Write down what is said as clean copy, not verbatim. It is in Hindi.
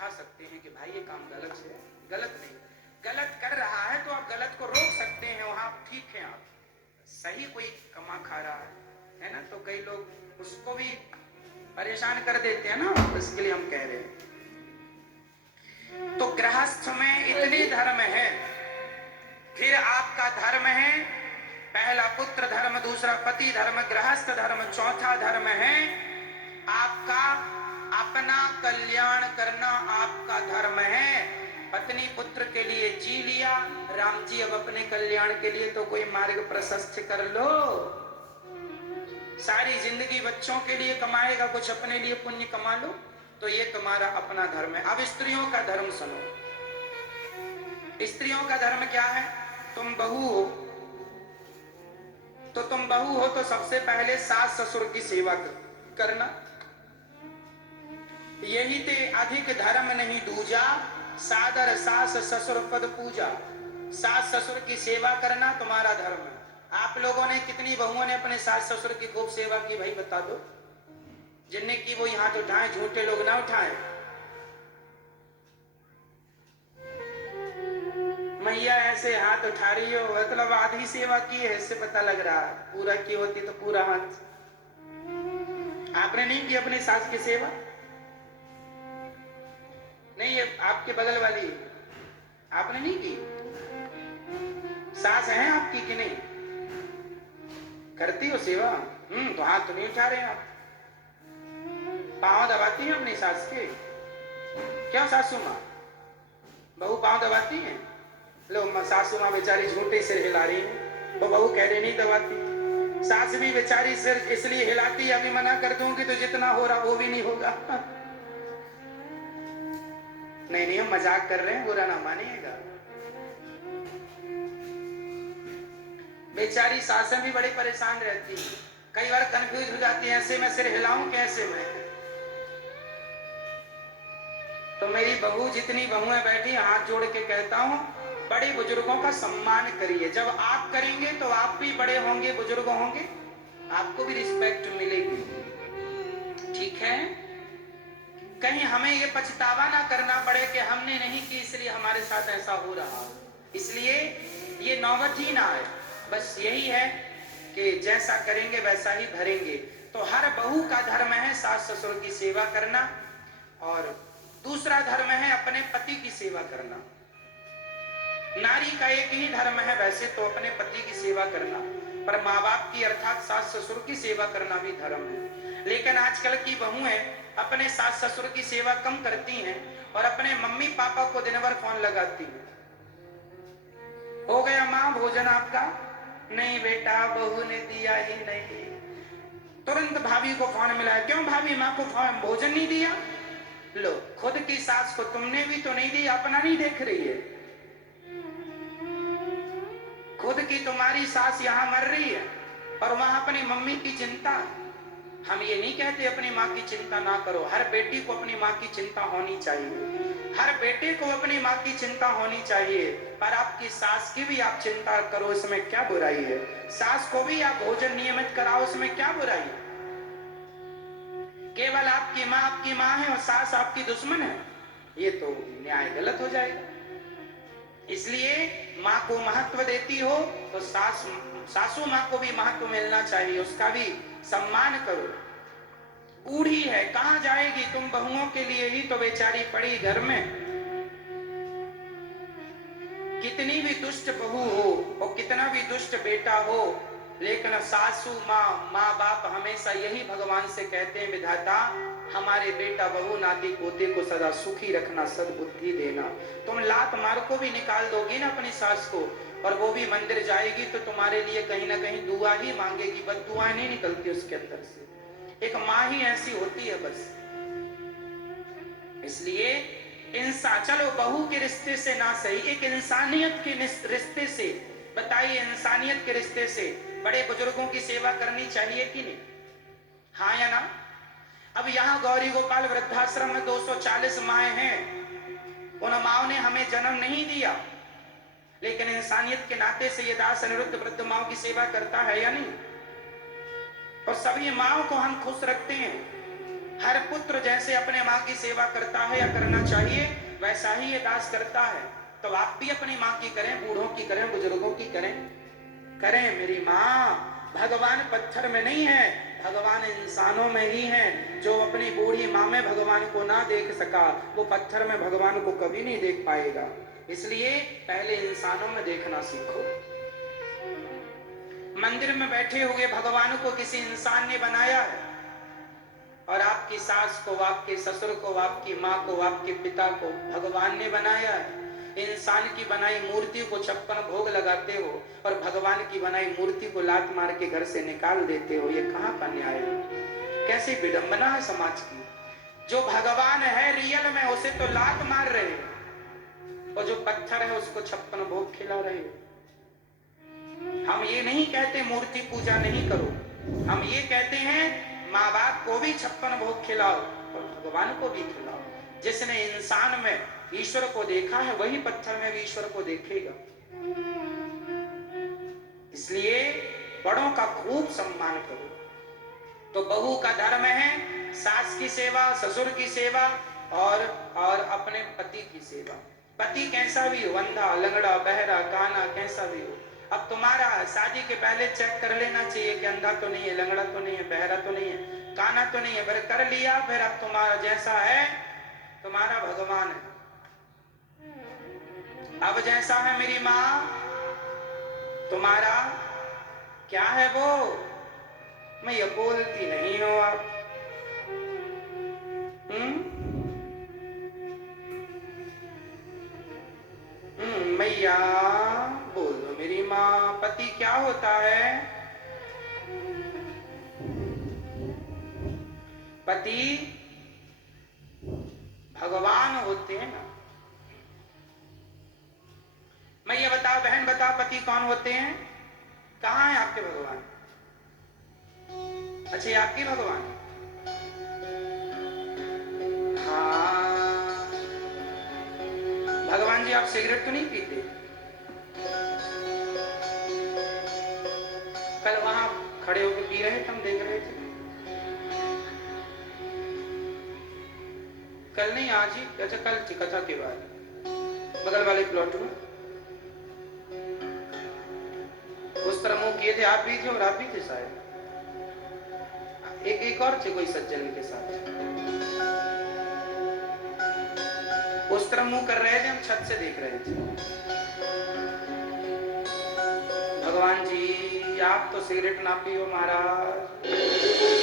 समझा सकते हैं कि भाई ये काम गलत है, गलत नहीं, गलत कर रहा है तो आप गलत को रोक सकते हैं, वहां ठीक है। आप सही कोई कमा खा रहा है ना, तो कई लोग उसको भी परेशान कर देते हैं ना, इसके लिए हम कह रहे हैं। तो गृहस्थ में इतने धर्म है, फिर आपका धर्म है पहला पुत्र धर्म, दूसरा पति धर्म, गृहस्थ धर्म, चौथा धर्म है आपका अपना कल्याण करना, आपका धर्म है। पत्नी पुत्र के लिए जी लिया, राम जी अब अपने कल्याण के लिए तो कोई मार्ग प्रशस्त कर लो। सारी जिंदगी बच्चों के लिए कमाएगा, कुछ अपने लिए पुण्य कमा लो, तो ये तुम्हारा अपना धर्म है। अब स्त्रियों का धर्म सुनो। स्त्रियों का धर्म क्या है? तुम बहू हो, तो तुम बहू हो तो सबसे पहले सास ससुर की सेवा करना। यही ते अधिक धर्म नहीं दूजा, सादर सास ससुर पद पूजा। सास ससुर की सेवा करना तुम्हारा धर्म है। आप लोगों ने कितनी बहुओं ने अपने सास ससुर की खूब सेवा की, भाई बता दो। जिनने की वो हाथ उठाए, झूठे लोग ना उठाए। मैया ऐसे हाथ उठा रही हो, मतलब आधी सेवा की है, इससे पता लग रहा है। पूरा की होती तो पूरा हाथ। आपने नहीं की अपनी सास की सेवा? नहीं, ये आपके बगल वाली आपने नहीं की? सास है आपकी कि नहीं? करती हो सेवा? तो हाथ तो नहीं उठा रहे आप। पांव दबाती है अपनी सास के? क्यों सासू माँ? बहू पांव दबाती है? लो सासू माँ बेचारी झूठे सिर हिला रही है, तो बहू कह रही नहीं दबाती। सास भी बेचारी सिर इसलिए हिलाती, अभी मना कर दूंगी तो जितना हो रहा वो भी नहीं होगा। नहीं, हम मजाक कर रहे हैं, बुरा ना मानिएगा। बेचारी सासें भी बड़ी परेशान रहती हैं, कई बार कंफ्यूज हो जाती है, ऐसे मैं सिर हिलाऊं कैसे मैं? तो मेरी बहू, जितनी बहुएं बैठी, हाथ जोड़ के कहता हूं, बड़े बुजुर्गों का सम्मान करिए। जब आप करेंगे तो आप भी बड़े होंगे, बुजुर्ग होंगे, आपको भी रिस्पेक्ट मिलेगी। ठीक है? कहीं हमें ये पछतावा ना करना पड़े कि हमने नहीं की इसलिए हमारे साथ ऐसा हो रहा। इसलिए ये नौबत ही ना आए। बस यही है कि जैसा करेंगे वैसा ही भरेंगे। तो हर बहू का धर्म है सास ससुर की सेवा करना, और दूसरा धर्म है अपने पति की सेवा करना। नारी का एक ही धर्म है वैसे तो, अपने पति की सेवा करना, पर माँ बाप की अर्थात सास ससुर की सेवा करना भी धर्म है। लेकिन आजकल की बहुएं अपने सास ससुर की सेवा कम करती हैं और अपने मम्मी पापा को दिन भर फोन लगाती हैं। हो गया माँ भोजन आपका? नहीं बेटा, बहू ने दिया ही नहीं। तुरंत भाभी को फोन मिलाया, क्यों भाभी माँ को भोजन नहीं दिया? लो, खुद की सास को तुमने भी तो नहीं दी, अपना नहीं देख रही है। खुद की तुम्हारी सास यहां मर रही है और वहां अपनी मम्मी की चिंता। हम ये नहीं कहते अपनी माँ की चिंता ना करो, हर बेटी को अपनी माँ की चिंता होनी चाहिए, हर बेटे को अपनी माँ की चिंता होनी चाहिए, पर आपकी सास की भी आप चिंता करो, इसमें क्या बुराई है? सास को भी आप भोजन नियमित कराओ, इसमें क्या बुराई है? केवल आपकी माँ है और सास आपकी दुश्मन है, ये तो न्याय गलत हो जाएगा। इसलिए माँ को महत्व देती हो तो सासू माँ को भी महत्व मिलना चाहिए, उसका भी सम्मान करो। बूढ़ी है, कहां जाएगी? तुम बहुओं के लिए ही तो बेचारी पड़ी घर में। कितनी भी दुष्ट बहू हो और कितना भी दुष्ट बेटा हो, लेकिन सासू माँ बाप हमेशा यही भगवान से कहते हैं, विधाता हमारे बेटा बहू नाती पोते को सदा सुखी रखना, सद्बुद्धि देना। तुम लात मार को भी निकाल दोगी ना अपनी सास को, और वो भी मंदिर जाएगी तो तुम्हारे लिए कहीं ना कहीं दुआ ही मांगेगी, बस दुआ नहीं निकलती उसके अंदर से। एक माँ ही ऐसी होती है बस। इसलिए चलो बहू के रिश्ते से ना सही, एक इंसानियत के रिश्ते से बताइए, इंसानियत के रिश्ते से बड़े बुजुर्गों की सेवा करनी चाहिए कि नहीं? हाँ या ना? अब यहाँ गौरी गोपाल वृद्धाश्रम में 240 माएँ हैं, उन माओ ने हमें जन्म नहीं दिया, लेकिन इंसानियत के नाते से ये दास अनिरुद्ध वृद्ध माओ की सेवा करता है या नहीं? और सभी माओ को हम खुश रखते हैं, हर पुत्र जैसे अपने माँ की सेवा करता है या करना चाहिए, वैसा ही ये दास करता है। तो आप भी अपनी माँ की करें, बूढ़ों की करें, बुजुर्गों की करें। करें मेरी माँ, भगवान पत्थर में नहीं है, भगवान इंसानों में ही है। जो अपनी बूढ़ी माँ में भगवान को ना देख सका, वो पत्थर में भगवान को कभी नहीं देख पाएगा। इसलिए पहले इंसानों में देखना सीखो। मंदिर में बैठे हुए भगवान को किसी इंसान ने बनाया है, और आपकी सास को, आपके ससुर को, आपकी माँ को, आपके पिता को भगवान ने बनाया है। इंसान की बनाई मूर्ति को 56 भोग लगाते हो, और भगवान की बनाई मूर्ति को लात मार के घर से निकाल देते हो। ये कहाँ का न्याय है? कैसी विडंबना है समाज की। जो भगवान है रियल में, उसे तो लात मार रहे हो, और जो पत्थर है उसको 56 भोग खिला रहे हो। हम ये नहीं कहते मूर्ति पूजा नहीं करो, हम ये कहते हैं माँ बाप को भी 56 भोग खिलाओ और भगवान को भी खिलाओ। जिसने इंसान में ईश्वर को देखा है, वही पत्थर में भी ईश्वर को देखेगा। इसलिए बड़ों का खूब सम्मान करो। तो बहू का धर्म है सास की सेवा, ससुर की सेवा, और अपने पति की सेवा। पति कैसा भी हो, अंधा, लंगड़ा, बहरा, काना, कैसा भी हो, अब तुम्हारा शादी के पहले चेक कर लेना चाहिए कि अंधा तो नहीं है, लंगड़ा तो नहीं है, बहरा तो नहीं है, काना तो नहीं है। फिर कर लिया, फिर अब तुम्हारा जैसा है तुम्हारा भगवान है। अब जैसा है मेरी माँ, तुम्हारा क्या है वो, मैं ये बोलती नहीं हो आप। मैया बोल दो मेरी माँ। पति क्या होता है? पति भगवान होते हैं ना। मैं ये बताओ बहन, बताओ पति कौन होते हैं? कहाँ है आपके भगवान? अच्छा ये आपके भगवान? हाँ भगवान जी, आप सिगरेट तो नहीं पीते? कल वहां खड़े होकर पी रहे थे, हम देख रहे थे। कल नहीं, आज ही। अच्छा कल थी कथा के बाद, बगल वाले प्लॉट में उस तरह मुंह किए थे। आप भी थे और आप भी थे शायद, एक और थे कोई सज्जन के साथ। उस तरह मुंह कर रहे थे, हम छत से देख रहे थे। भगवान जी आप तो सिगरेट ना पियो महाराज।